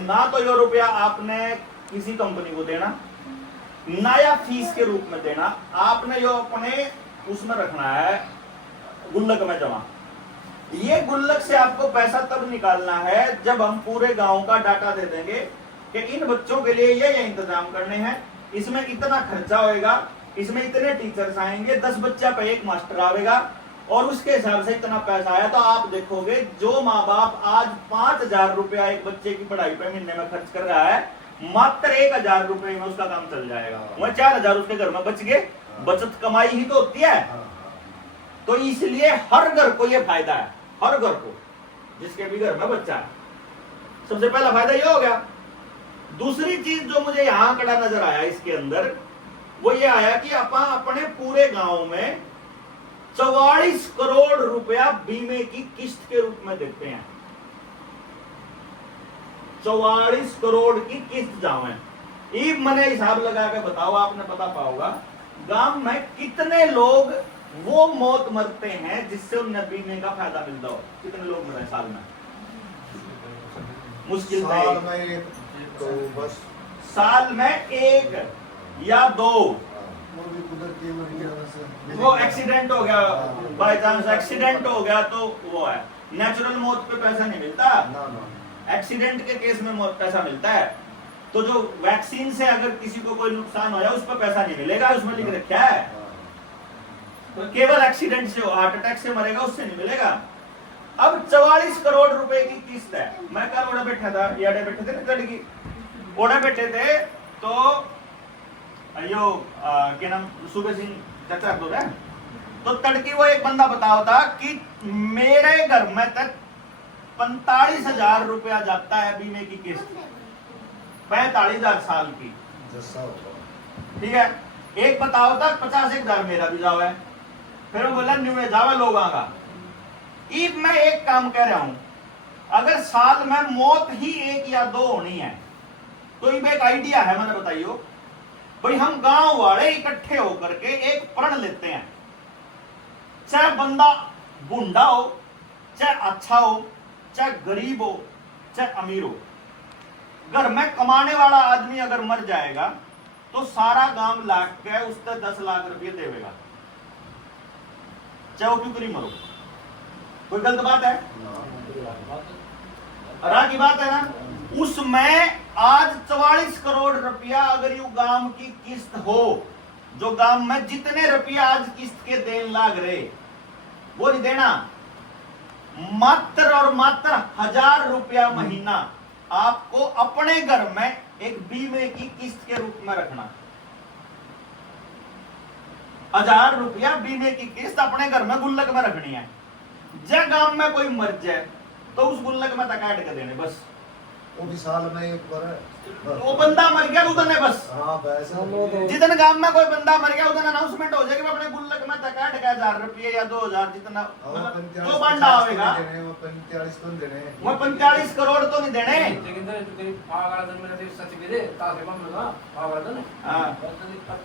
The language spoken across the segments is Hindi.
ना तो ये रुपया आपने किसी कंपनी को देना, ना या फीस के रूप में देना, आपने जो अपने उसमें रखना है गुल्लक में जमा। ये गुल्लक से आपको पैसा तब निकालना है जब हम पूरे गांव का डाटा दे देंगे कि इन बच्चों के लिए ये इंतजाम करने हैं, इसमें इतना खर्चा होएगा, इसमें इतने टीचर्स आएंगे, 10 बच्चा पे एक मास्टर आएगा और उसके हिसाब से इतना पैसा आया। तो आप देखोगे जो माँ बाप आज 5,000 रुपया एक बच्चे की पढ़ाई पे महीने में खर्च कर रहा है, मात्र 1,000 रुपए में उसका काम चल जाएगा। वह 4,000 उसके घर में बच गए। बचत कमाई ही तो होती है। तो इसलिए हर घर को यह फायदा है, हर घर को जिसके भी घर में बच्चा है। सबसे पहला फायदा यह हो गया। दूसरी चीज जो मुझे यहां आंकड़ा नजर आया इसके अंदर, वो ये आया कि अपने पूरे गांव में 44 करोड़ रुपया बीमे की किस्त के रूप में देते हैं। 44 करोड़ की किस्त जावे। ई मैंने हिसाब लगा के बताओ, आपने पता पाओगा गांव में कितने लोग वो मौत मरते हैं जिससे उन्हें बीमे का फायदा मिलता हो। कितने लोग मरे साल में? मुश्किल साल में एक तो बस साल में एक या दो। वो भी कुदरती मर गया वैसे। वो एक्सीडेंट हो गया, बाय चांस एक्सीडेंट हो गया तो वो है। नेचुरल मौत पे पैसा नहीं मिलता, ना ना एक्सीडेंट के केस में मौत पैसा मिलता है। तो जो वैक्सीन से अगर किसी को कोई नुकसान हो जाए उस पर पैसा नहीं मिलेगा, उसमें लिख रखा है। तो केवल एक्सीडेंट से, हार्ट अटैक से मरेगा, उससे नहीं मिलेगा। अब 44 करोड़ रुपए की किस्त है। मैं कल ओढ़े बैठा था, याडे बैठे थे ना, लड़की ओढ़े बैठे थे तो अयो क्या नाम, सुबह सिंह चाचा दो है। तो तड़की वो एक बंदा बताओ था कि मेरे घर में तक 45,000 रुपया जाता है बीमे की किस्त, 45,000 साल की। जैसा होगा ठीक है। एक बताओ था 50,000 मेरा भी जाओ है। फिर वो बोला न्यू में जावा लोग आगा। ई मैं एक काम कह रहा हूं, अगर साल में मौत ही एक या दो होनी है तो ये एक आइडिया है, मैंने बताइयो भाई हम गांव वाले इकट्ठे होकर के एक प्रण लेते हैं। चाहे बंदा गुंडा हो, चाहे अच्छा हो, चाहे गरीब हो, चाहे अमीर हो, घर में कमाने वाला आदमी अगर मर जाएगा तो सारा गांव लाख के उससे 10 लाख रुपये देवेगा, चाहे वो क्यों करी मरो। कोई गलत बात है? अरा की बात है ना। उसमें आज 44 करोड़ रुपया अगर यू गांव की किस्त हो, जो गांव में जितने रुपया आज किस्त के देन लाग रहे वो नहीं देना, मात्र और मात्र 1,000 रुपया महीना आपको अपने घर में एक बीमे की किस्त के रूप में रखना। 1,000 रुपया बीमे की किस्त अपने घर में गुल्लक में रखनी है। जब गांव में कोई मर जाए तो उस गुल्लक में तक ऐड कर देने बस। वो भी साल में एक बार वो बंदा मर गया उधर ने बस। हाँ वैसे जितने गांव में कोई बंदा मर गया उधर अनाउंसमेंट हो जाएगी अपने गुल्लक में तक ऐड कर 1,000 रुपये या 2,000 जितना तो बंदा आवेगा। वो 45 तो देने, वो 45 करोड़ तो नहीं देने।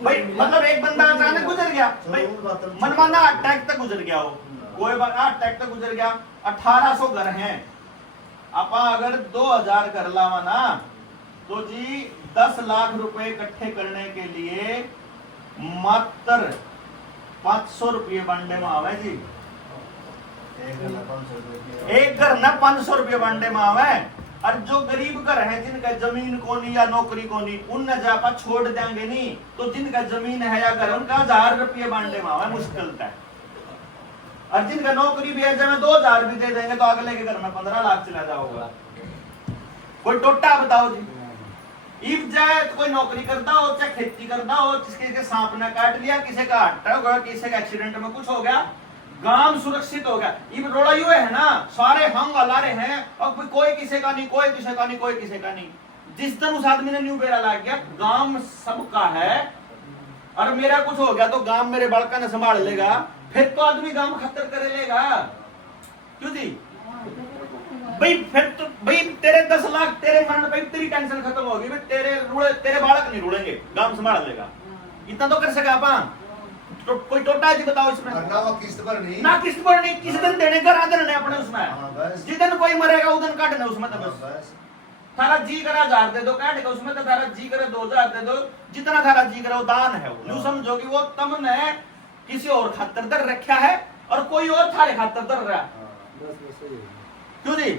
भाई मतलब एक बंदा अचानक गुजर गया, भाई मनमाना अटैक तक गुजर गया, हो कोई अटैक तक गुजर गया। 1800 घर हैं, आपा अगर 2,000 कर लावा ना तो जी 10 लाख रुपए इकट्ठे करने के लिए मात्र 500 रुपये बांडे में आवे जी। एक घर ना 500 रुपये बांडे में आवे। और जो गरीब घर है जिनका जमीन को नहीं या नौकरी को नहीं, उन जापा छोड़ देंगे नहीं, तो जिनका जमीन है या घर उनका 1,000 रुपये बांडे में आवे मुश्किल है। और जिनका नौकरी भी है जब 2,000 भी दे देंगे तो अगले के घर में 15 लाख चला जाओगा। कोई टोटा बताओ जी। इफ जाए तो कोई नौकरी करता हो, चाहे खेती करता हो, किसी के सांप ने काट लिया, किसी का हट्टा हो गया, किसी का एक्सीडेंट में कुछ हो गया, गांव सुरक्षित हो गया। इब रोड़ा यू है ना, सारे हम अला रहे हैं और कोई किसी का नहीं, कोई किसी का नहीं, कोई किसी का नहीं। जिस दिन उस आदमी ने न्यू बेरा ला गया गांव सबका है और मेरा कुछ हो गया तो गांव मेरे बड़का ने संभाल लेगा, फिर तो आदमी गांव खतर कर लेगा। क्यों जी भाई? फिर तो भाई तेरे 10 लाख तेरे मन पे तेरी टेंशन खत्म होगी, तेरे बालक नहीं रुड़ेंगे, गांव संभाल लेगा। इतना तो कर सका अपन। तो कोई टोटा है जी बताओ इसमें? ना वो किस्त पर नहीं, ना किस्त पर नहीं, किस दिन देने घर आदर ने अपने उसमें। जिस दिन कोई मरेगा उस दिन काटने उसमें तो बस। थारा जी करा 1000 दे दो काट के उसमें, तो थारा जी करे 2000 दे दो, जितना थारा जी करे वो दान है। वो यूं समझो कि वो तुमने किसी और खातर दर रखा है और कोई और थारे खातर दर रहा है। क्यों जी?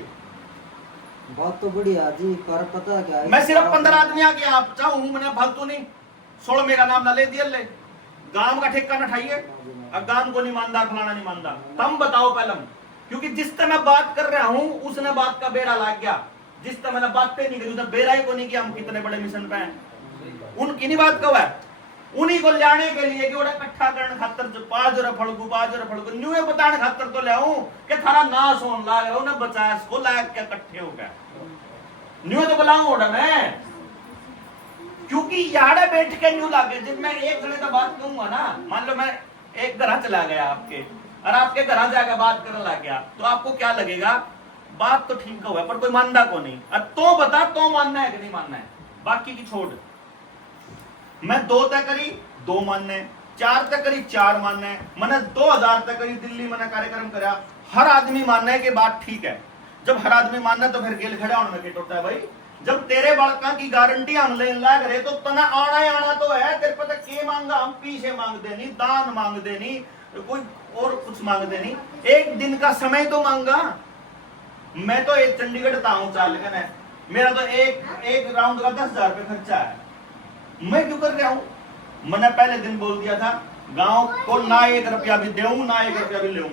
बात तो बढ़िया जी, पर पता क्या है, मैं सिर्फ 15 आदमी आके आप चाहूं, मैंने फालतू नहीं 16 मेरा नाम ना ले दिया, ले गांव का ठेका न ठाइए, अब गांव को नहीं मानदा, फलाना नहीं मानदा, तुम बताओ पहले। क्योंकि जिस तरह मैं बात कर रहा हूं उसने बात का बेड़ा लाग गया, जिस तरह मैंने बातें नहीं करी उसने बेड़ा ही को नहीं किया। हम कितने बड़े मिशन पे हैं, उनकी नहीं बात कब है, उन्हीं को लाने के लिए कि इकट्ठा करने खातर जो 5 फड़कू न्यूए बताने खातर तो ले आऊं कि थारा नाश होने लाग रहा उन्हें बचाया इसको लायक के इकट्ठे हो गए, न्यूए तो बुलाऊं ओडा मैं। क्योंकि याडे बैठ के न्यू लागे, जब मैं एक जने तो बात कहूंगा ना, मान लो मैं एक घर चला गया आपके और आपके घर जाकर बात करने लग गया, तो आपको क्या लगेगा, बात तो ठीक हुआ पर कोई मानदा को नहीं। अब तो बता तो मानना है कि नहीं मानना है, बाकी की छोड़। मैं 2 तय करी 2 मानने, 4 तय करी 4 मानने, मैंने 2000 तय करी दिल्ली मैंने कार्यक्रम करा, हर आदमी मानना है कि बात ठीक है। जब हर आदमी मानना तो फिर गेल खड़ा होने में होता है भाई। जब तेरे बालका की गारंटी हम लेने लग रहे तो तना आना ही आना तो है, तेरे पता के मांगा, हम पीछे मांगते नहीं, दान मांगते नहीं, कोई और कुछ मांगते नहीं, एक दिन का समय तो मांगा। मैं तो एक चंडीगढ़ था हूं 4 लेकिन है, मेरा तो एक राउंड का 10,000 रुपये खर्चा है। मैं क्यों कर रहा हूं, मैंने पहले दिन बोल दिया था गांव को ना 1 रुपया भी देऊं ना 1 रुपया भी लेऊं,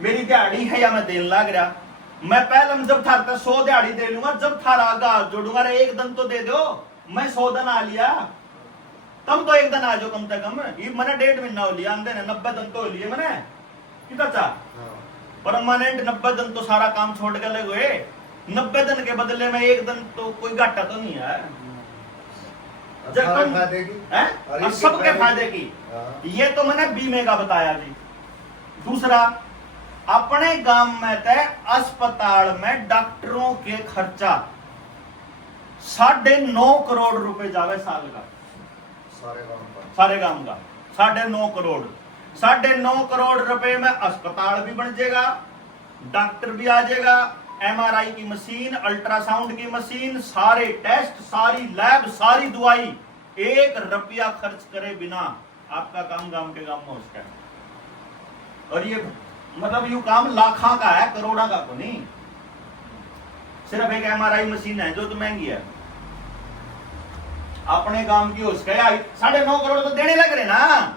मेरी दिहाड़ी है या मैं देने लग रहा। मैं पहले जब था 100 दिहाड़ी दे लूंगा, जब थारा आगा जोड़ूंगा, 1 दिन तो दे दो। मैं 100 दिन आ लिया, तब तो 1 दिन आ जाओ कम से कम। ये मैंने 1.5 महीना हो लिया, अंदर 90 दिन तो हो लिए मैंने कितना चाह परमानेंट 90 दिन तो सारा काम छोड़ के लगे हुए, 90 दिन के बदले में 1 दिन तो कोई घाटा तो नहीं है। सबके फायदे की, ये तो मैंने बीमे का बताया जी। दूसरा, अपने गांव में तय अस्पताल में डॉक्टरों के खर्चा 9.5 करोड़ रुपए जावे साल का, सारे गांव का 9.5 करोड़। 9.5 करोड़ रुपए में अस्पताल भी बन जाएगा, डॉक्टर भी आ जाएगा, MRI की मशीन, अल्ट्रासाउंड की मशीन, सारे टेस्ट, सारी लैब, सारी दवाई, 1 रुपया खर्च करे बिना आपका काम गांव के गांव में हो सके। और ये मतलब यू काम लाखों का है, करोड़ा का को नहीं। सिर्फ एक MRI मशीन है जो तो महंगी है, अपने काम की उसका 9.5 करोड़ तो देने लग रहे ना।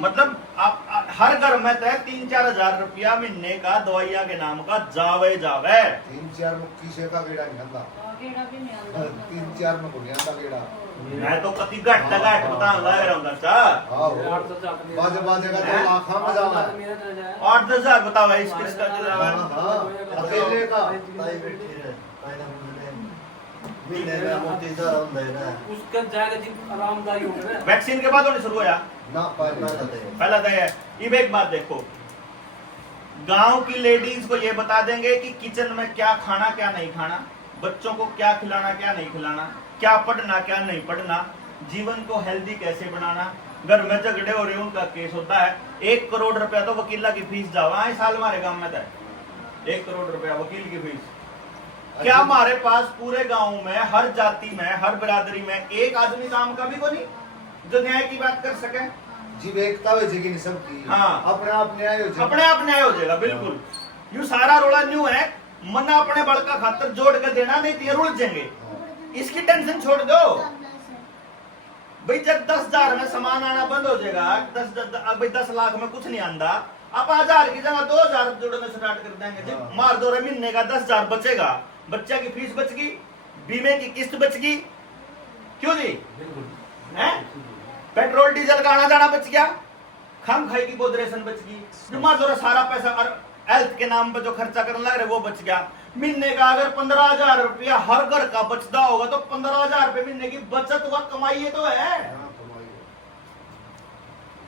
मतलब आप हर घर में तय 3-4 हजार रुपया महीने का दवाइयां के नाम का जावे 3-4 मुक्की से का गेड़ा नहीं आंदा, 3-4 में घुनिया का गेड़ा। मैं तो कति घट बता लग रहा हूँ चाचा, बाजे का 2 लाख में जावा, 8-10 हजार बताओ इस किसका अकेले का उसका जाएगा जी, आरामदायी होगा। वैक्सीन के बाद होने शुरू होया ना पहला तो है। ये एक बात देखो, गांव की लेडीज को ये बता देंगे कि किचन में क्या खाना क्या नहीं खाना, बच्चों को क्या खिलाना क्या नहीं खिलाना, क्या पढ़ना क्या नहीं पढ़ना, जीवन को हेल्दी कैसे बनाना। घर में झगड़े हो रहे हैं उनका केस होता है, 1 करोड़ रुपया तो वकीला की फीस जावा है साल हमारे गांव में था, 1 करोड़ रुपया वकील की फीस। क्या हमारे पास पूरे गांव में हर जाति में हर बिरादरी में एक आदमी काम का भी को नहीं जो न्याय की बात कर सके? जीव एकता हो जाएगी नहीं सबकी। हाँ, अपने आप न्याय हो जाएगा, अपने आप न्याय हो जाएगा। बिल्कुल यूं सारा रोड़ा न्यू है, मना अपने बल का खातर जोड़ के देना, नहीं तो ये रुल जाएंगे। इसकी टेंशन छोड़ दो भाई, जब 10,000 में सामान आना बंद हो जाएगा, 10 लाख में कुछ नहीं आंदा, आप 1000 की जगह 2000 जोड़ने स्टार्ट कर देंगे। जब मार दो रहे महीने का 10,000 बचेगा, बच्चा की फीस बच गई, बीमे की किस्त बच गई, क्यों जी? पेट्रोल डीजल का आना जाना बच गया, खाम खाई की बोदरेशन बच गई, जो मार दो सारा पैसा हेल्थ के नाम पे जो खर्चा करने लग रहे वो बच गया। महीने का अगर 15,000 रुपया हर घर का बचता होगा तो 15,000 रुपये महीने की बचत हुआ, कमाई तो है।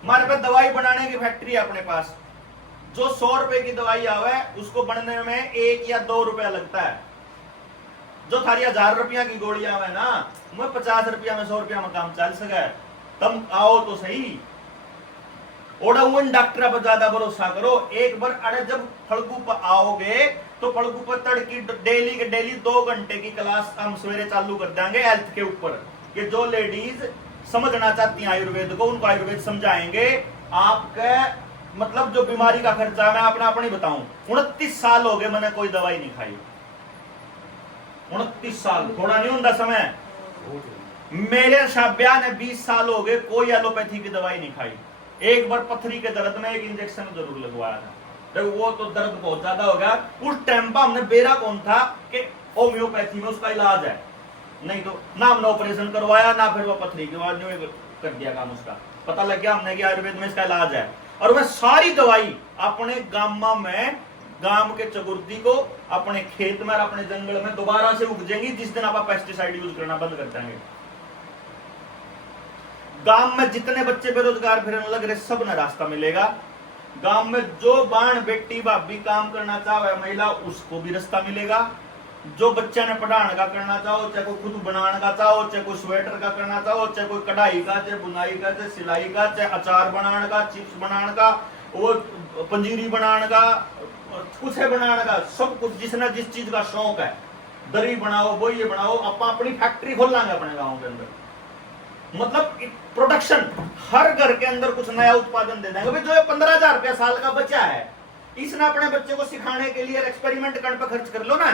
हमारे पास दवाई बनाने की फैक्ट्री है अपने पास, जो 100 रुपए की दवाई आवे उसको बनने में 1 या 2 रुपया लगता है। जो थारी 1000 रुपया की गोलियां आवे ना, मैं 50 रुपया में 100 रुपया में काम चल सके। तुम आओ तो सही, ओड़ा उन डॉक्टर पर ज्यादा भरोसा करो। एक बार अरे जब फड़कू पर आओगे तो फड़कू पर तड़की डेली के डेली 2 घंटे की क्लास हम सवेरे चालू कर देंगे हेल्थ के ऊपर, कि जो लेडीज समझना चाहती हैं आयुर्वेद को उनको आयुर्वेद समझाएंगे। आपका मतलब जो बीमारी का खर्चा मैं अपने बताऊं, 29 साल हो गए मैंने कोई दवाई नहीं खाई। 29 साल थोड़ा नहीं होता समय। मेरे शाब्या ने 20 साल हो गए कोई एलोपैथी की दवाई नहीं खाई। एक बार पथरी के दर्द में एक इंजेक्शन जरूर लगवाया था, तो वो तो दर्द बहुत ज्यादा हो गया। उस टाइम पर हमने बेरा कौन था कि होम्योपैथी में उसका इलाज है, नहीं तो ना हमने ऑपरेशन करवाया ना फिर वो पथरी के बाद कर दिया काम उसका। पता लग गया हमने कि आयुर्वेद में इसका इलाज है। और मैं सारी दवाई अपने गामा में, गांव के चतुर्थी को अपने खेत में और अपने जंगल में दोबारा से उग जाएंगी जिस दिन आप पेस्टिसाइड यूज करना बंद कर देंगे। गांव में जितने बच्चे बेरोजगार फिरने लग रहे सब ना रास्ता मिलेगा। गांव में जो बाण बेटी भाभी काम करना चाहे महिला उसको भी रास्ता मिलेगा। जो बच्चा ने पढ़ाने का करना चाहो, चाहे कोई खुद बनाने का चाहो, चाहे कोई स्वेटर का करना चाहो, चाहे कोई कढ़ाई का, चाहे बुनाई का, चाहे सिलाई का, चाहे अचार बनाने का, चिप्स बनाने का, वो पंजीरी बनाने का, कुछ है बनाने का, सब कुछ जिसने जिस चीज का शौक है, दरी बनाओ वो ये बनाओ। आप अपनी फैक्ट्री खोल लाएंगे अपने गाँव के अंदर, मतलब प्रोडक्शन हर घर के अंदर कुछ नया उत्पादन दे देंगे। जो 15,000 रुपया साल का बचा है इसने अपने बच्चे को सिखाने के लिए एक्सपेरिमेंट करने पर खर्च कर लो ना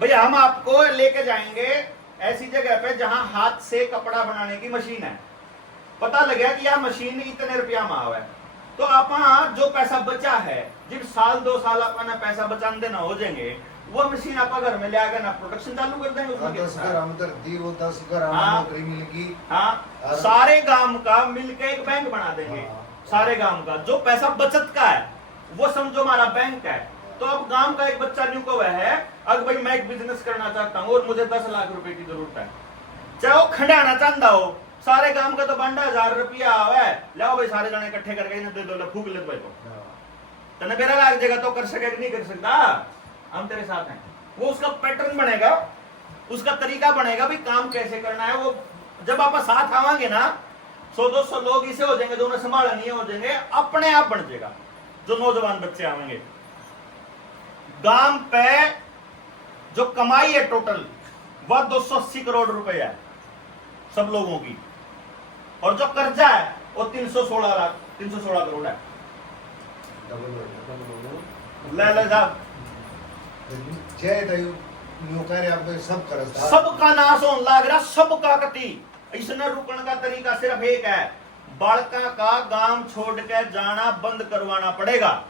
भैया। हम आपको लेके जाएंगे ऐसी जगह पे जहां हाथ से कपड़ा बनाने की मशीन है, पता लगा कि यह मशीन इतने रुपया में आवा है, तो आप जो पैसा बचा है जिन साल 2 साल अपना पैसा बचाने देना हो जाएंगे, वो मशीन आप घर में ले आकर ना प्रोडक्शन चालू कर देंगे उसमें। 10 ग्राम कर दी वो 10 ग्राम नौकरी मिलेगी। हाँ, सारे गांव का मिलकर एक बैंक बना देंगे। सारे गांव का जो पैसा बचत का है वो समझो हमारा बैंक है। तो अब गांव का एक बच्चा न्यू को है, अगर भाई मैं एक बिजनेस करना चाहता हूँ और मुझे 10 लाख रुपए की जरूरत है, चाहे वो खंडाना चाहता हो, सारे गांव का तो 12,000 रुपया है, लाओ भाई सारे जने इकट्ठे करके दे दो, फूक ले भाई तो न मेरा लाग जाएगा। तो कर सके नहीं कर सकता, हम तेरे साथ हैं। वो उसका पैटर्न बनेगा, उसका तरीका बनेगा भी काम कैसे करना है। वो जब आप साथ आवांगे ना 100-200 लोग इसे हो जाएंगे, जो उन्हें संभाला नहीं हो जाएंगे, अपने आप बन जाएगा। जो नौजवान बच्चे आवेंगे गांव पे जो कमाई है टोटल वह 280 करोड़ रुपए है सब लोगों की, और जो कर्जा है वो 316 करोड़ है। ले साहब सबका नाश होने लग रहा, सबका गति। इसने रुकने का तरीका सिर्फ एक है, बालका का गांव छोड़ के जाना बंद करवाना पड़ेगा।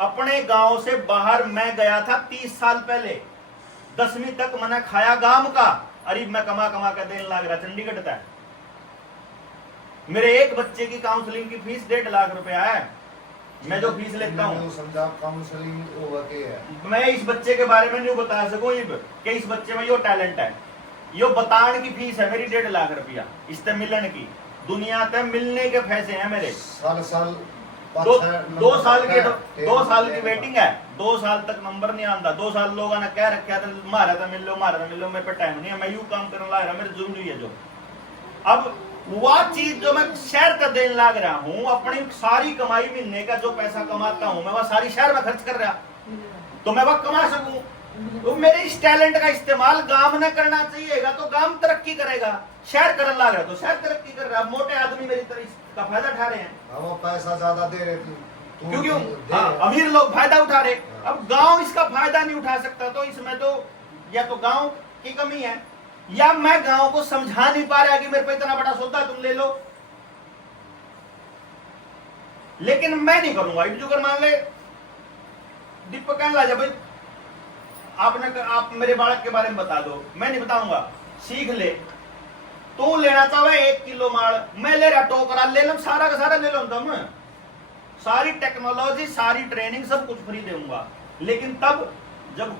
अपने गांव से बाहर मैं गया था 30 साल पहले, 10वीं तक मैंने खाया गांव का, अरे मैं कमा के देने लग रहा चंडीगढ़ तक। मेरे एक बच्चे की काउंसलिंग की फीस 1.5 लाख रुपया है। मैं जो फीस लेता हूँ, मैं इस बच्चे के बारे में नहीं बता सकूं कि इस बच्चे में यो टैलेंट है। यो बताने की फीस है मेरी 1.5 लाख रुपया, इससे मिलने की। दुनिया तक मिलने के पैसे हैं मेरे। साल 2 साल की वेटिंग है, 2 साल तक नंबर नहीं आता। 2 साल लोगों ने कह रखा था मारा था मिल लो, मेरे पे टाइम नहीं है, मैं यू काम करने लग रहा, मेरे जरूरी है जो। अब वह चीज जो मैं शहर तक देने लग रहा हूँ, अपनी सारी कमाई महीने का जो पैसा कमाता हूँ मैं वह सारी शहर में खर्च कर रहा, तो मैं वह कमा सकूं। तो मेरे इस टैलेंट का इस्तेमाल गांव ने करना चाहिएगा तो गांव तरक्की करेगा। शहर करने लग रहा तो शहर तरक्की कर रहा। मोटे आदमी मेरी तरह इसका फायदा उठा रहे हैं, वो पैसा ज्यादा दे रहे थे क्योंकि अमीर लोग फायदा उठा रहे। अब गांव इसका फायदा नहीं उठा सकता, तो इसमें तो या तो गांव की कमी है या मैं गांव को समझा नहीं पा रहा कि मेरे पे इतना बड़ा सौदा तुम ले लो। लेकिन मैं नहीं करूंगा। जो मान ले दीपक कहने लगा भाई आप मेरे बालक के बारे में बता दो, मैं नहीं बताऊंगा, सीख ले। तू लेना चाहे 1 किलो माल, मैं ले रहा टोकरा, ले लो सारा का सारा ले लो तुम। सारी टेक्नोलॉजी सारी ट्रेनिंग सब कुछ फ्री दूंगा, लेकिन तब जब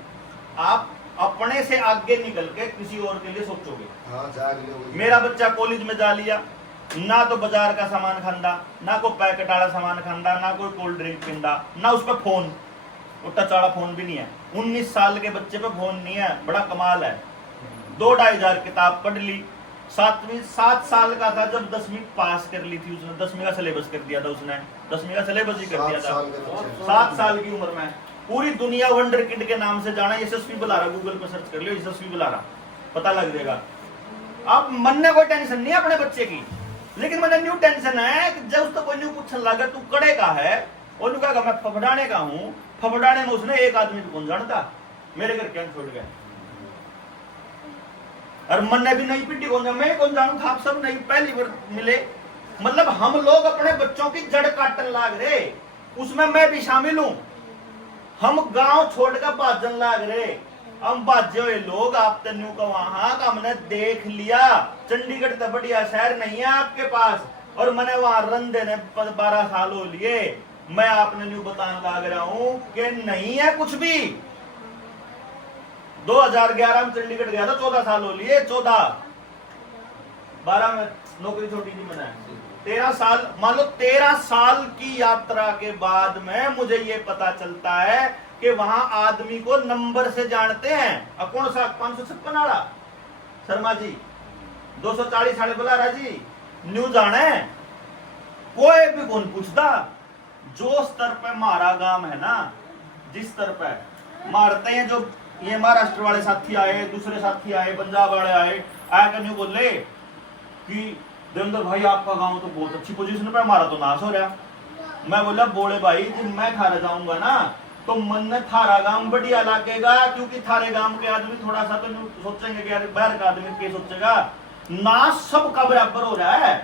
आप अपने से आगे निकल के किसी और के लिए सोचोगे। मेरा बच्चा कॉलेज में जा लिया, ना तो बाजार का सामान खांदा, ना कोई पैकेट वाला सामान खांदा, ना कोई कोल्ड ड्रिंक पींदा, ना उस पर फोन, टच वाला फोन भी नहीं है। 19 साल के बच्चे पे फोन नहीं है, बड़ा कमाल है। 2-2.5 हजार किताब पढ़ ली, 7 साल का था जब 10वीं पास कर ली थी उसने, 10वीं का सिलेबस कर दिया था उसने, 10वीं का सिलेबस ही कर दिया 7 था साल के बच्चे 7 साल की उम्र में। पूरी दुनिया वंडर किड के नाम से जाना, यशस्वी बुलारा, गूगल पर सर्च कर लियो यशस्वी बुलारा, पता लग जाएगा। अब मन में कोई टेंशन नहीं है अपने बच्चे की, लेकिन मैंने न्यू टेंशन है कि जब उसको कोई न्यू पूछने लगा तू कड़े का है, और न्यू कहा मैं फफड़ाने का हूं, फफड़ाने में उसने एक आदमी को कौन जानता, मेरे घर क्या छोड़ गए, और मन ने भी नई पीढ़ी कौन, मैं कौन जानू था, आप सब नहीं पहली बार मिले। मतलब हम लोग अपने बच्चों की जड़ काटने लाग रहे, उसमें मैं भी शामिल हूं। हम गांव छोड़कर भाजन लाग रहे, हम भाजे हुए लोग, आप तन्यू का वहां का हमने देख लिया, चंडीगढ़ तो बढ़िया शहर नहीं है आपके पास, और मैंने वहां रंधे ने 12 साल हो लिए, मैं आपने न्यू बताने लाग रहा हूं कि नहीं है कुछ भी। 2011 में चंडीगढ़ गया था, 14 साल हो लिए, 12 में नौकरी छोटी थी मैंने, 13 साल, मान लो 13 साल की यात्रा के बाद में मुझे ये पता चलता है कि वहां आदमी को नंबर से जानते हैं। अब कौन सा 556 वाला शर्मा जी, 240 साढ़े बुलारा जी, न्यू जाने कोई भी कौन पूछता। जो स्तर पे हमारा गांव है ना, जिस स्तर पे मारते हैं, जो ये महाराष्ट्र वाले साथी आए, दूसरे साथी आए, पंजाब वाले आए, आकर न्यू बोले कि देवेंद्र भाई आपका गांव तो बहुत अच्छी पोजीशन पे, हमारा तो नाश हो रहा। मैं बोला बोले भाई जब मैं थारा जाऊंगा ना तो मन में थारा गांव बढ़िया लगेगा, क्योंकि थारे गांव के आदमी थोड़ा सा तो सोचेंगे कि यार बाहर का आदमी क्या सोचेगा, नाश सबका बराबर हो रहा है,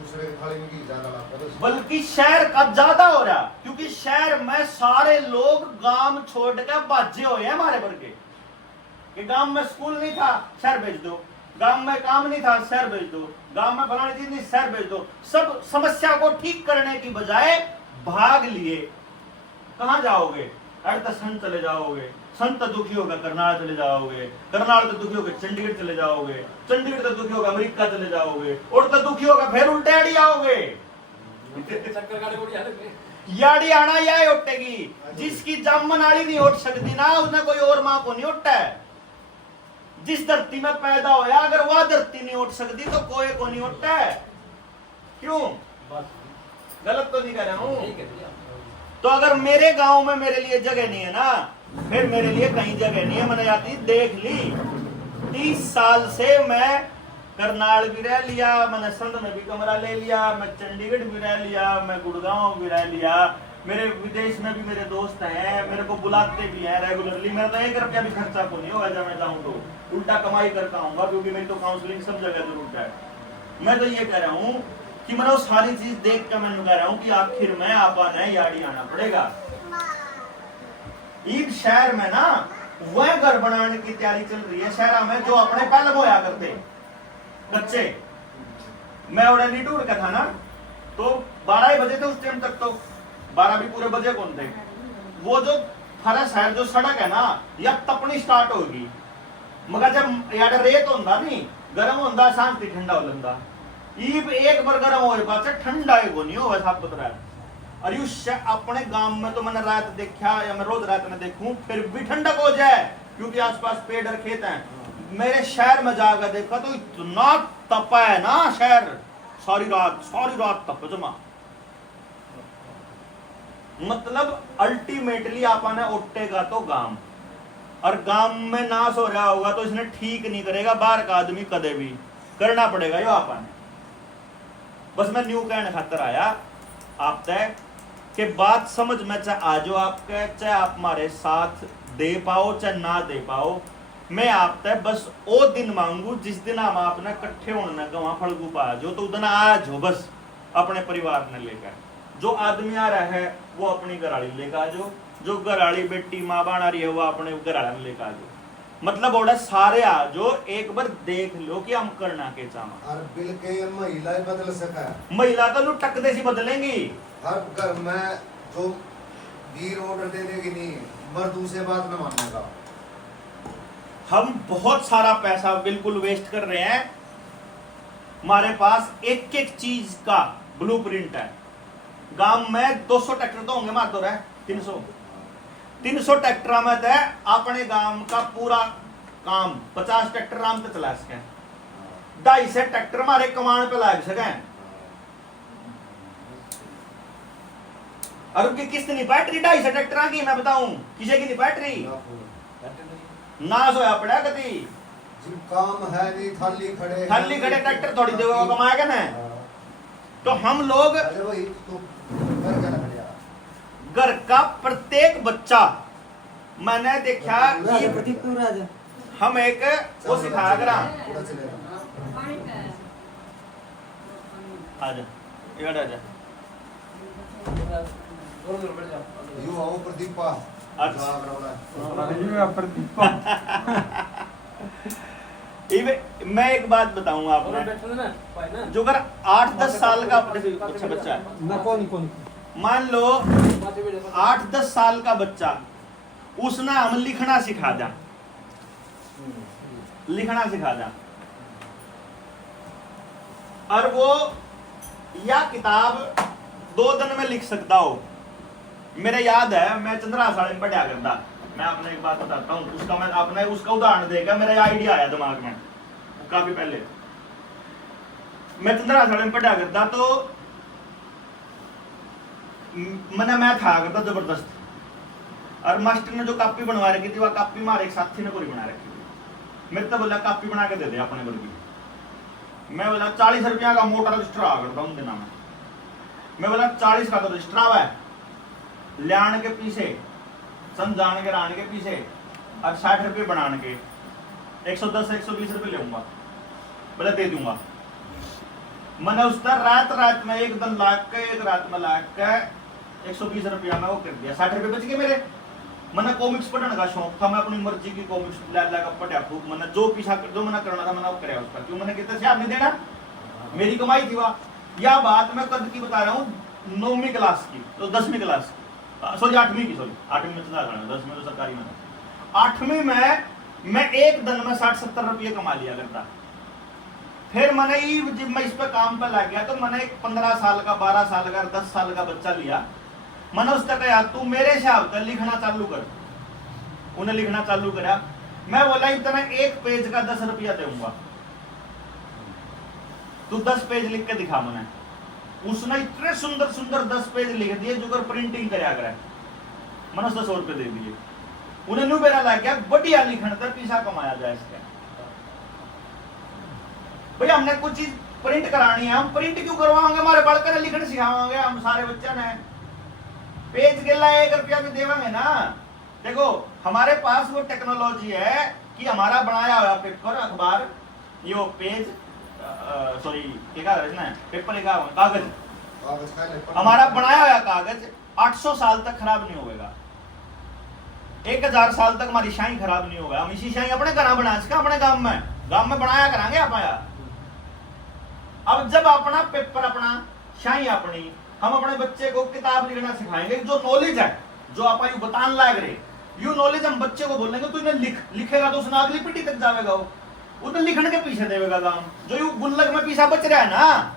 दूसरे थाली में की ज्यादा लाभ करो, बल्कि शहर का ज्यादा हो रहा, क्योंकि शहर में सारे लोग गांव छोड़कर भाजे हुए हैं हमारे वर्गे कि गांव में स्कूल नहीं था शहर भेज दो, गांव में काम नहीं था शहर भेज दो, गांव में फलानी चीज नहीं शहर भेज दो। सब समस्या को ठीक करने की बजाय भाग लिए। कहां जाओगे, अरे संत चले जाओगे, संत दुखी होगा करनाल चले जाओगे, करनाल तो दुखी होगा चंडीगढ़ चले जाओगे, चंडीगढ़ तो दुखी होगा अमेरिका चले जाओगे, और तो दुखी होगा फिर उल्टे आड़ी आओगे। चक्कर काटे को याद है। याड़ी आना या उठेगी, जिसकी जामन आड़ी नहीं उठ सकती ना, उसने कोई और मां को नहीं उठता है। जिस धरती में पैदा होया, अगर वह धरती नहीं उठ सकती तो कोई को नहीं उठता है। क्यों, गलत तो नहीं कह रहा हूं। तो अगर मेरे गांव में मेरे लिए जगह नहीं है ना, फिर मेरे लिए कहीं जगह नहीं है। मैंने जाती देख ली, 30 साल से मैं करनाल भी रह लिया, मैंने संध में भी कमरा ले लिया, मैं चंडीगढ़ भी रह लिया, मैं गुड़गांव भी रह लिया, मेरे विदेश में भी मेरे दोस्त हैं, मेरे को बुलाते भी हैं रेगुलरली। मेरा तो 1 रुपया भी खर्चा को नहीं होगा, जब मैं जाऊं तो उल्टा कमाई करके आऊंगा, क्योंकि मेरी तो काउंसलिंग सब जगह जरूरत है। मैं तो ये कह रहा हूं कि मैंने वो सारी चीज देख कर मैं कह रहा हूं कि आखिर में आपने याड़ी आना पड़ेगा। ईद शहर में ना वह घर बनाने की तैयारी चल रही है शहर में, जो अपने पहले होया करते बच्चे। मैं उन्हें नहीं ढूंढ का था ना, तो 12 बजे थे उस टाइम तक, तो 12 भी पूरे बजे कौन थे। वो जो फरस है, जो सड़क है ना, या तपनी स्टार्ट होगी, मगर जब यार रेत होता नहीं गर्म होता, शांति ठंडा हो लंदा। ईब एक बार गर्म हो पाचा ठंडा है को नहीं हो, वैसा पता है। और यू अपने गांव में तो मैंने रात देखा, या मैं रोज रात में देखूं फिर भी ठंडक हो जाए, क्योंकि आसपास पेड़ और खेत हैं। मेरे शहर में जाकर देखा तो इतना तपा है ना शहर, सारी रात तप जमा। मतलब अल्टीमेटली आपने उठेगा तो गांव, और गांव में नाश हो रहा होगा तो इसने ठीक नहीं करेगा बाहर का आदमी, कदे भी करना पड़ेगा यो आपने। बस मैं न्यू कहने खातर आया आप तय के बात समझ में, चाहे आजो आपके, चाहे आप हमारे साथ दे पाओ चाहे ना दे पाओ, मैं आप तय बस वो दिन मांगू जिस दिन हम आपने इकट्ठे होने गवा फड़गू पा जो, तो उतना आज हो बस अपने परिवार ने लेकर। जो आदमी आ रहा है वो अपनी घराड़ी लेकर आ जाओ, जो घराड़ी बेटी माँ बना रही है वो अपने घराड़ा में लेकर आ जाओ। मतलब ओडा सारे आ जो एक बार देख लो कि हम करना के चाहना। और बिल के महिला बदल सका, महिला तो लू टक देसी बदलेंगी। हर घर में जो वीर ऑर्डर दे देगी नहीं, मर्द उसे बात न मानेगा। हम बहुत सारा पैसा बिल्कुल वेस्ट कर रहे हैं। हमारे पास एक एक चीज का ब्लूप्रिंट है। गांव में 200 ट्रैक्टर तो होंगे, मार तो रहे 300 ट्रैक्टर में तो अपने गांव का पूरा काम 50 ट्रैक्टर आराम से चला सके, 250 ट्रैक्टर हमारे कमान पे लाग सके। और उनकी किस्त नहीं बैटरी 250 ट्रैक्टर की, मैं बताऊं किसी की नहीं बैटरी ना सोया पड़ा कभी। जिन काम है नहीं थाली खड़े ट्रैक्टर थोड़ी देगा कमाएगा ना। तो हम लोग अरे वही तो कर क्या लग गया। घर का प्रत्येक बच्चा मैंने देखा कि प्रदीप क्यों राजा हम एक वो सिखाया करा। पूरा चलेगा। आजा इधर आजा। यू आओ प्रदीपा। अच्छा। जवाब रहा मैं एक बात बताऊंगा आपको, जो अगर 8-10 साल का अच्छा बच्चा है, ना कौन मान लो 8-10 साल का बच्चा, उसने हम लिखना सिखा दा, लिखना सिखा दा, और वो या किताब 2 दिन में लिख सकता हो। मेरे याद है मैं चंद्रा साले में पढ़ा करता, मैं आपने एक बात बताता हूँ, उसका मैं आपने उसका उदाहरण देकर मेरा आइडिया आया दिमाग में काफी पहले। मैं चंद्रा साले में पढ़ा करता तो मैंने मैथ आया करता जबरदस्त, और मास्टर ने जो कॉपी बनवा रखी थी वह कॉपी हमारे एक साथी ने पूरी बना रखी थी। मेरे तो बोला कॉपी बना के दे दे अपने वर्गी। मैं बोला 40 रुपया का मोटा रजिस्टर आ करता उन दिनों में। मैं बोला 40 का तो रजिस्टर आवा है, लियान के पीछे समझाने के रान के पीछे, और 60 रुपये बनाने के 110-120 रुपये लूंगा, बोला दे दूंगा। मैंने उस तरह रात में एक दिन लाख के, एक रात में लाख के 120 रुपया में वो कर दिया, 60 रुपये बच गए मेरे। मैंने कॉमिक्स पढ़ने का शौक था, मैं अपनी मर्जी की कॉमिक्स ला पढ़ा खूब। मैंने जो पीछा जो मैंने करना था मैंने वो कराया उसका, क्यों मैंने कितने से आप नहीं देना, मेरी कमाई थी वह। यह बात मैं कद की बता रहा हूँ, 9वीं क्लास की, तो 10वीं क्लास की, सॉरी 8वीं की, सॉरी 8वीं में चला रहा, 10वीं तो सरकारी में था। 8वीं में मैं एक दिन में 60-70 रुपये कमा लिया करता। फिर मैंने जब मैं इस पे काम पे लग गया तो मैंने एक 15 साल का, 12 साल का, 10 साल का बच्चा लिया। मैंने उसका कहा तू मेरे हिसाब से लिखना चालू कर। उन्हें लिखना चालू करा। मैं बोला इतना एक पेज का 10 रुपया दूंगा, तू 10 पेज लिख के दिखा। मैंने उसने इतने सुंदर सुंदर 10 पेज लिख दिए जो कर प्रिंटिंग कराया करे। मैंने उसको 100 रुपये दे दिए। उन्हें न्यू मेरा लग गया बढ़िया लिखने तक पैसा कमाया जाए इसका। भाई हमने कुछ चीज प्रिंट करानी है, हम प्रिंट क्यों करवाएंगे, हमारे बालक ने लिखना सिखावाएंगे, हम सारे बच्चे ने पेज के लिए 1 रुपया भी देवांगे ना। देखो हमारे पास वो टेक्नोलॉजी है कि हमारा बनाया हुआ पेपर, अखबार, यो पेज, सॉरी क्या ना पेपर का कागज, हमारा बनाया हुआ कागज 800 साल तक खराब नहीं होगा, 1000 साल तक हमारी शाही खराब नहीं होगा। हम इसी शाही अपने घर बना सके, अपने गांव में बनाया करांगे आप आया। अब जब अपना पेपर, अपना शाही अपनी, हम अपने बच्चे को किताब लिखना सिखाएंगे, जो नॉलेज है जो आप यू बताने लाग रहे, यू नॉलेज हम बच्चे को बोलेंगे तो इन्हें लिखेगा तो उसने अगली पीढ़ी तक जाएगा, वो उन्हें लिखने के पीछे देगा काम। जो यू गुल्लक में पैसा बच रहा है ना,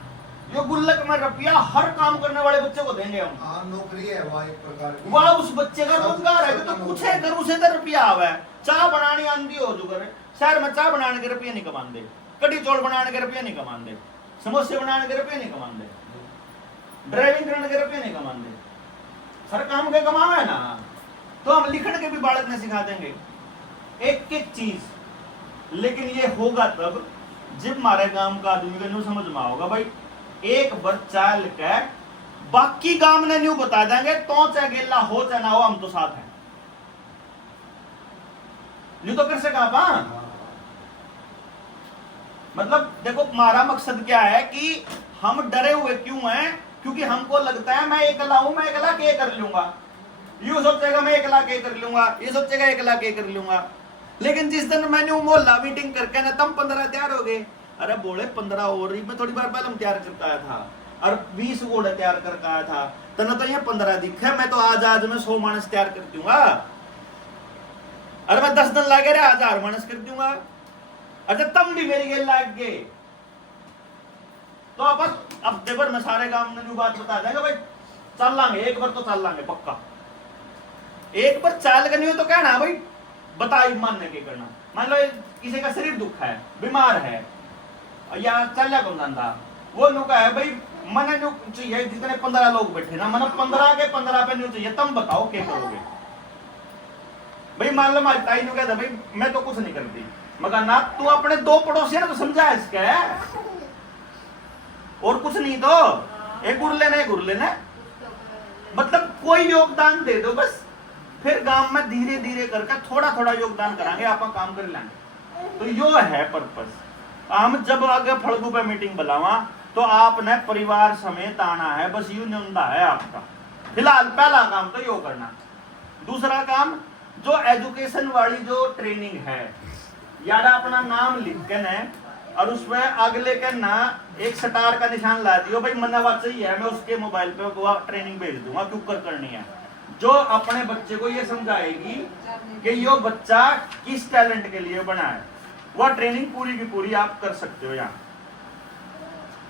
जो गुल्लक में रुपया हर काम करने वाले बच्चे को देंगे हम। हाँ नौकरी है वह एक प्रकार की, वह उस बच्चे का रोजगार है। तो कुछ है घर उसे तो रुपया आवा है। चाय बनानी आंदी हो जो करे, शहर में चाय बनाने के रुपये नहीं कमाते, कड़ी चौल बनाने के रुपये नहीं कमाते, समोसे बनाने के रुपये नहीं कमाते, ड्राइविंग करने के रुपये नहीं कमाते, हर काम के कमावा है ना। तो हम लिखने के भी बालक ने सिखा देंगे एक एक चीज। लेकिन ये होगा तब जब हमारे गांव का आदमी को न्यू समझ में होगा भाई एक बच्चा लिखा बाकी गांव ने न्यू बता देंगे, तो चाहे गेला हो चाहे ना हो हम तो साथ हैं। न्यू तो कर सका आप। मतलब देखो हमारा मकसद क्या है कि हम डरे हुए क्यों हैं, क्योंकि हमको लगता है मैं अकेला हूं, मैं अकेला के कर लूंगा। यू सोचेगा मैं अकेला के कर लूंगा, ये सोचेगा अकेला के कर लूंगा। लेकिन जिस दिन मैंने मोहल्ला मीटिंग करके ना तम 15 तैयार हो गए, अरे बोले 15 और मैं थोड़ी बार पहले तैयार करके आया था और 20 घोड़े तैयार करके आया था, तना तो ये 15 दिखे। मैं तो आज मैं 100 मानस तैयार कर दूंगा। अरे मैं 10 दिन लागे रहे, 1000 मानस कर दूंगा। अच्छा तम भी मेरी गेल लाग गए तो अपन हफ्ते भर में सारे काम में बात बता देंगे भाई चल लांगे, एक बार तो चल लांगे पक्का। एक बार चाल करनी हो तो कहना भाई बताई मानने के करना। मान लो किसी का शरीर दुख है, बीमार है या चल कौन धंधा, वो नुका है भाई मने जो चाहिए, जितने 15 लोग बैठे ना, मतलब 15 के 15 पे न्यू चाहिए, तुम बताओ क्या करोगे भाई। मान लो हमारी ताई ने कहता भाई मैं तो कुछ नहीं करती, मगर ना तू अपने 2 पड़ोसी तो समझा इसके, और कुछ नहीं तो एक गुर लेना, मतलब कोई योगदान दे दो बस, फिर गांव में धीरे धीरे करके थोड़ा थोड़ा योगदान करांगे, आप काम कर लेंगे। तो यो है पर्पस। हम जब आगे फड़गू पे मीटिंग बुलावा तो आपने परिवार समेत आना है, बस यू निंदा है आपका। फिलहाल पहला काम तो यो करना। दूसरा काम जो एजुकेशन वाली जो ट्रेनिंग है, यार अपना नाम लिख के न और उसमें अगले के ना एक स्टार का निशान ला दियो भाई, मना बात सही है, मैं उसके मोबाइल पे वो ट्रेनिंग भेज दूंगा क्यों कर करनी है, जो अपने बच्चे को ये समझाएगी कि यो बच्चा किस टैलेंट के लिए बना है। वह ट्रेनिंग पूरी की पूरी आप कर सकते हो यहाँ,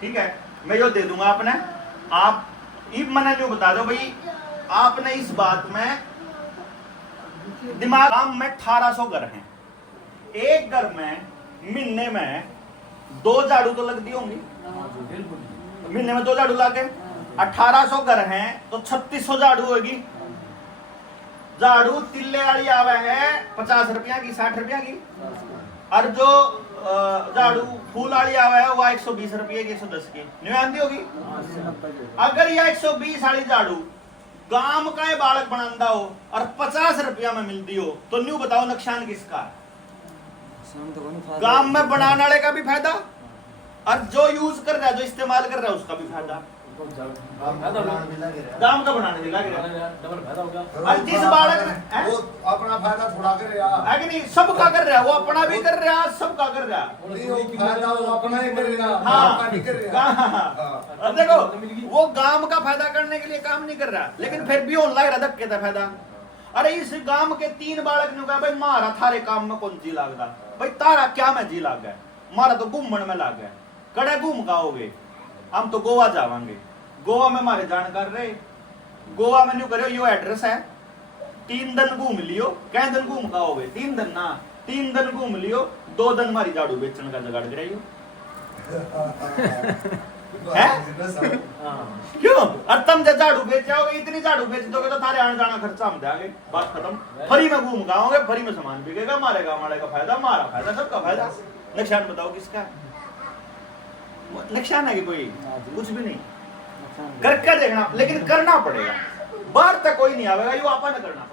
ठीक है। मैं यो दे दूंगा आपने, आप मैंने जो बता दो भाई, आपने इस बात में दिमाग में 1800 घर हैं, एक घर में महीने में 2 झाड़ू तो लगती होंगी, महीने में 2 झाड़ू लाके 1800 घर हैं तो 3600 झाड़ू होगी। झाड़ू तिल्ले वाली आवे है 50 रुपया की, 60 रुपया की, और जो झाड़ू फूल वाली आवे है वो 120 रुपये की, 110 की नहीं आती होगी। अगर यह 120 वाली झाड़ू गांव का ही बालक बनाता हो और 50 रुपया में मिलती हो तो न्यू बताओ नुकसान किसका है? गांव में बनाने वाले का भी फायदा और जो यूज कर रहा है, जो इस्तेमाल कर रहा है उसका भी फायदा। गांव का बनाने में लग रहा है, जिस बालक ने वो अपना फायदा थोड़ा कर रहा है कि नहीं, सबका कर रहा है, वो अपना भी कर रहा है, सबका कर रहा है। नहीं, वो फायदा वो अपना ही कर रहा, हाँ। आपका नहीं कर रहा। हाँ। अब देखो वो गांव का फायदा करने के लिए काम नहीं कर रहा, लेकिन फिर भी ऑनलाइन रहा धक्के था फायदा। अरे इस गांव के 3 बालक ने कहा भाई मारा थारे काम में कौन जी लागदा, भाई तारा क्या में जी लाग गया, मारा तो घूमन में लाग गया, कड़े घूम गाओगे, हम तो गोवा जावांगे, गोवा में हमारे जानकार रहे, गोवा में न्यू करो यो एड्रेस है, 3 दिन घूम लियो, कै दिन घूम गाओगे, 3 दिन ना, 3 दिन घूम लियो, 2 दिन हमारी झाड़ू बेचने का जुगाड़ कराइयो क्यों? और तुम जब झाड़ू बेच जाओगे, इतनी झाड़ू बेच दोगे तो थारे आने जाना खर्चा हम देंगे, बात खत्म। फ्री में घूम गाओगे, फ्री में सामान बिकेगा, हमारे गाँव वाले का फायदा, हमारा फायदा, सबका फायदा। नुकसान बताओ किसका? नुकसान है कि कोई कुछ भी नहीं, करके देखना, लेकिन करना पड़ेगा, बाहर तक कोई नहीं आवेगा, यो आपने करना।